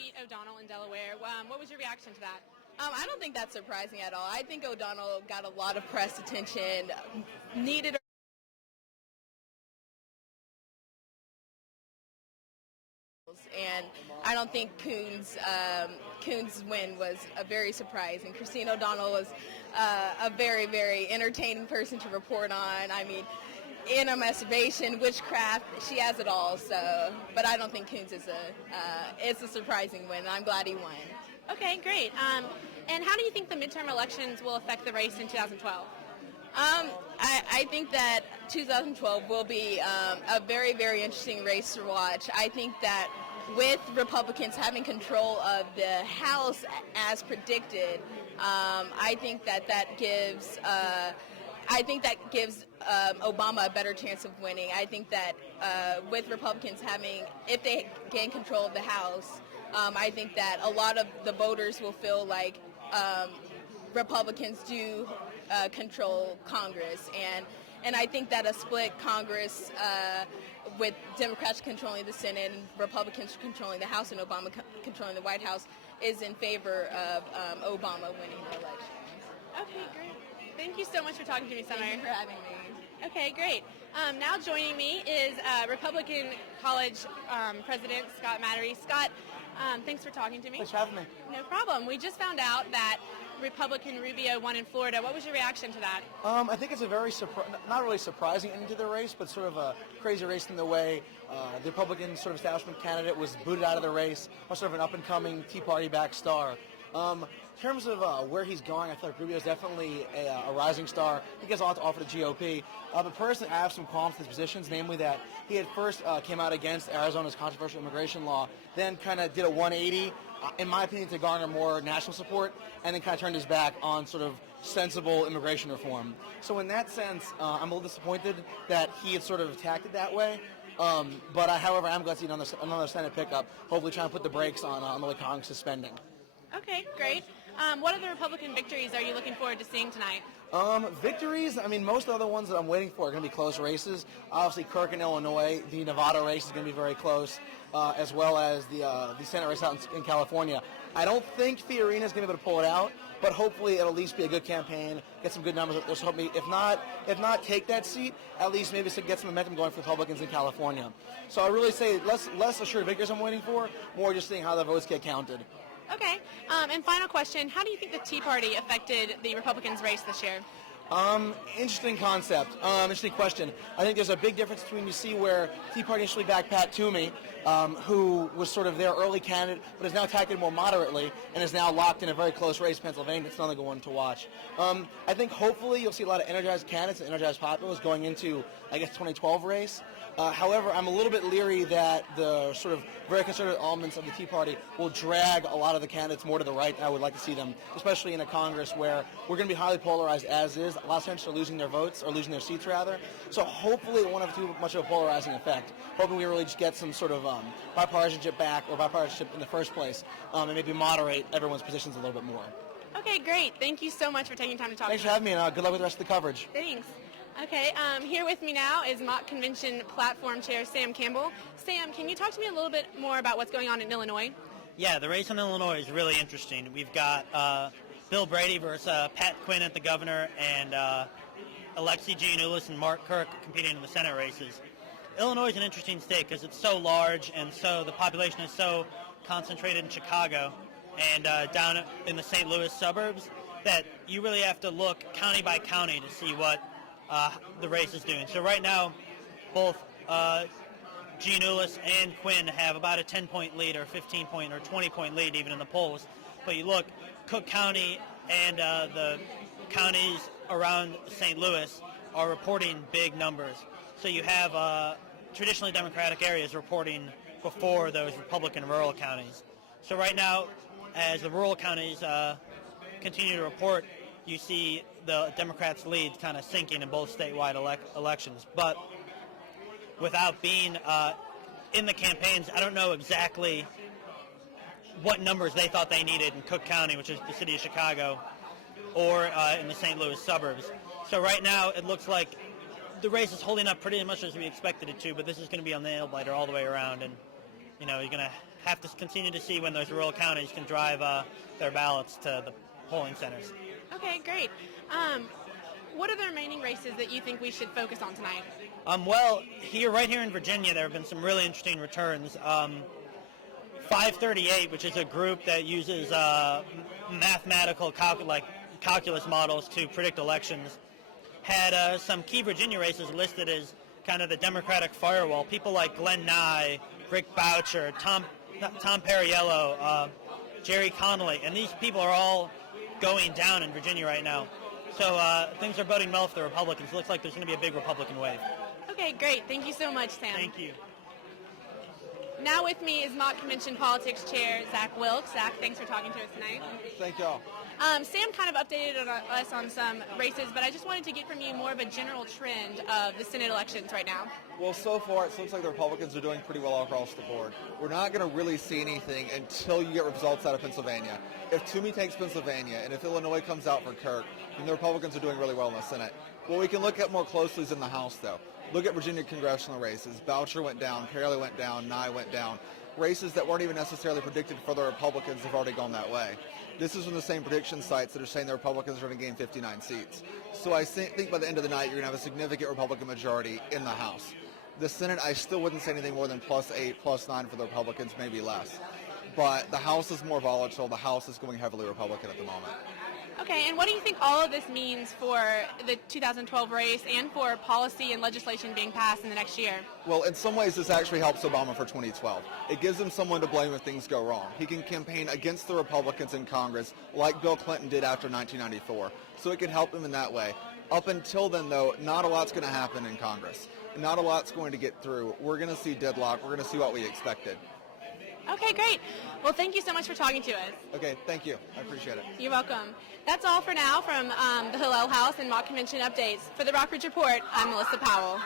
defeat O'Donnell in Delaware. What was your reaction to that? I don't think that's surprising at all. I think O'Donnell got a lot of press attention, needed and I don't think Coons' win was very surprising. Christine O'Donnell was a very, very entertaining person to report on. I mean, masturbation, witchcraft, she has it all. So, but I don't think Coons is it's a surprising win. I'm glad he won. Okay, great. And how do you think the midterm elections will affect the race in 2012? I think that 2012 will be a very, very interesting race to watch. I think that with Republicans having control of the House as predicted, I think that gives Obama a better chance of winning. I think that with Republicans if they gain control of the House, I think that a lot of the voters will feel like Republicans do control Congress, and I think that a split Congress with Democrats controlling the Senate and Republicans controlling the House and Obama controlling the White House is in favor of Obama winning the election. Okay, great. Thank you so much for talking to me, Summer. Thank you for having me. Okay, great. Now joining me is Republican College President Scott Mattery. Scott, thanks for talking to me. Thanks for having me. No problem. We just found out that Republican Rubio won in Florida. What was your reaction to that? I think it's a very not really surprising ending to the race, but sort of a crazy race in the way the Republican sort of establishment candidate was booted out of the race, or sort of an up-and-coming Tea Party-backed star. In terms of where he's going, I feel like Rubio is definitely a rising star. He has a lot to offer the GOP. But personally, I have some qualms with his positions, namely that he at first came out against Arizona's controversial immigration law, then kind of did a 180, in my opinion, to garner more national support, and then kind of turned his back on sort of sensible immigration reform. So in that sense, I'm a little disappointed that he had sort of attacked it that way. However, I'm glad to see another Senate pickup, hopefully trying to put the brakes on the way Congress is spending. Okay, great. What other Republican victories are you looking forward to seeing tonight? Victories, I mean, most of the other ones that I'm waiting for are going to be close races. Obviously, Kirk in Illinois, the Nevada race is going to be very close, as well as the Senate race out in California. I don't think Fiorina is going to be able to pull it out, but hopefully it'll at least be a good campaign, get some good numbers. Let's hope if not take that seat, at least maybe get some momentum going for Republicans in California. So I really say less assured victories I'm waiting for, more just seeing how the votes get counted. Okay. And final question, how do you think the Tea Party affected the Republicans' race this year? Interesting concept. Interesting question. I think there's a big difference between you see where Tea Party initially backed Pat Toomey, who was sort of their early candidate, but is now tackled more moderately and is now locked in a very close race in Pennsylvania. It's another good one to watch. I think hopefully you'll see a lot of energized candidates and energized populists going into, 2012 race. However, I'm a little bit leery that the sort of very conservative elements of the Tea Party will drag a lot of the candidates more to the right than I would like to see them, especially in a Congress where we're going to be highly polarized as is. A lot of Senators are losing their votes, or losing their seats rather. So hopefully it won't have too much of a polarizing effect. Hoping we really just get some sort of bipartisanship back, or bipartisanship in the first place, and maybe moderate everyone's positions a little bit more. Okay, great. Thank you so much for taking time to talk to me. Thanks for having me, and good luck with the rest of the coverage. Thanks. Okay, here with me now is Mock Convention Platform Chair Sam Campbell. Sam, can you talk to me a little bit more about what's going on in Illinois? Yeah, the race in Illinois is really interesting. We've got Bill Brady versus Pat Quinn at the governor, and Alexi Giannoulis and Mark Kirk competing in the Senate races. Illinois is an interesting state because it's so large, and so the population is so concentrated in Chicago and down in the St. Louis suburbs that you really have to look county by county to see what the race is doing. So right now, both Giannoulis and Quinn have about a 10-point lead, or 15-point, or 20-point lead even in the polls. But you look, Cook County and the counties around St. Louis are reporting big numbers. So you have traditionally Democratic areas reporting before those Republican rural counties. So right now, as the rural counties continue to report, you see the Democrats' lead kind of sinking in both statewide elections. But without being in the campaigns, I don't know exactly what numbers they thought they needed in Cook County, which is the city of Chicago, or in the St. Louis suburbs. So right now it looks like the race is holding up pretty much as we expected it to, but this is going to be a nail-biter all the way around, and you're going to have to continue to see when those rural counties can drive their ballots to the polling centers. Okay, great. What are the remaining races that you think we should focus on tonight? Well, right here in Virginia, there have been some really interesting returns. 538, which is a group that uses mathematical calculus models to predict elections, had some key Virginia races listed as kind of the Democratic firewall. People like Glenn Nye, Rick Boucher, Tom Perriello, Jerry Connolly, and these people are all going down in Virginia right now. So things are boding well for the Republicans. It looks like there's going to be a big Republican wave. Okay, great. Thank you so much, Sam. Thank you. Now with me is Mock Convention Politics Chair Zach Wilkes. Zach, thanks for talking to us tonight. Thank y'all. Sam kind of updated us on some races, but I just wanted to get from you more of a general trend of the Senate elections right now. Well, so far it looks like the Republicans are doing pretty well all across the board. We're not going to really see anything until you get results out of Pennsylvania. If Toomey takes Pennsylvania and if Illinois comes out for Kirk, then the Republicans are doing really well in the Senate. What we can look at more closely is in the House, though. Look at Virginia congressional races. Boucher went down, Perriello went down, Nye went down. Races that weren't even necessarily predicted for the Republicans have already gone that way. This is from the same prediction sites that are saying the Republicans are going to gain 59 seats. So I think by the end of the night, you're going to have a significant Republican majority in the House. The Senate, I still wouldn't say anything more than +8, +9 for the Republicans, maybe less. But the House is more volatile. The House is going heavily Republican at the moment. Okay, and what do you think all of this means for the 2012 race and for policy and legislation being passed in the next year? Well, in some ways, this actually helps Obama for 2012. It gives him someone to blame if things go wrong. He can campaign against the Republicans in Congress like Bill Clinton did after 1994. So it can help him in that way. Up until then, though, not a lot's going to happen in Congress. Not a lot's going to get through. We're going to see deadlock. We're going to see what we expected. Okay, great. Well, thank you so much for talking to us. Okay, thank you. I appreciate it. You're welcome. That's all for now from the Hillel House and Mock Convention Updates. For the Rockridge Report, I'm Melissa Powell.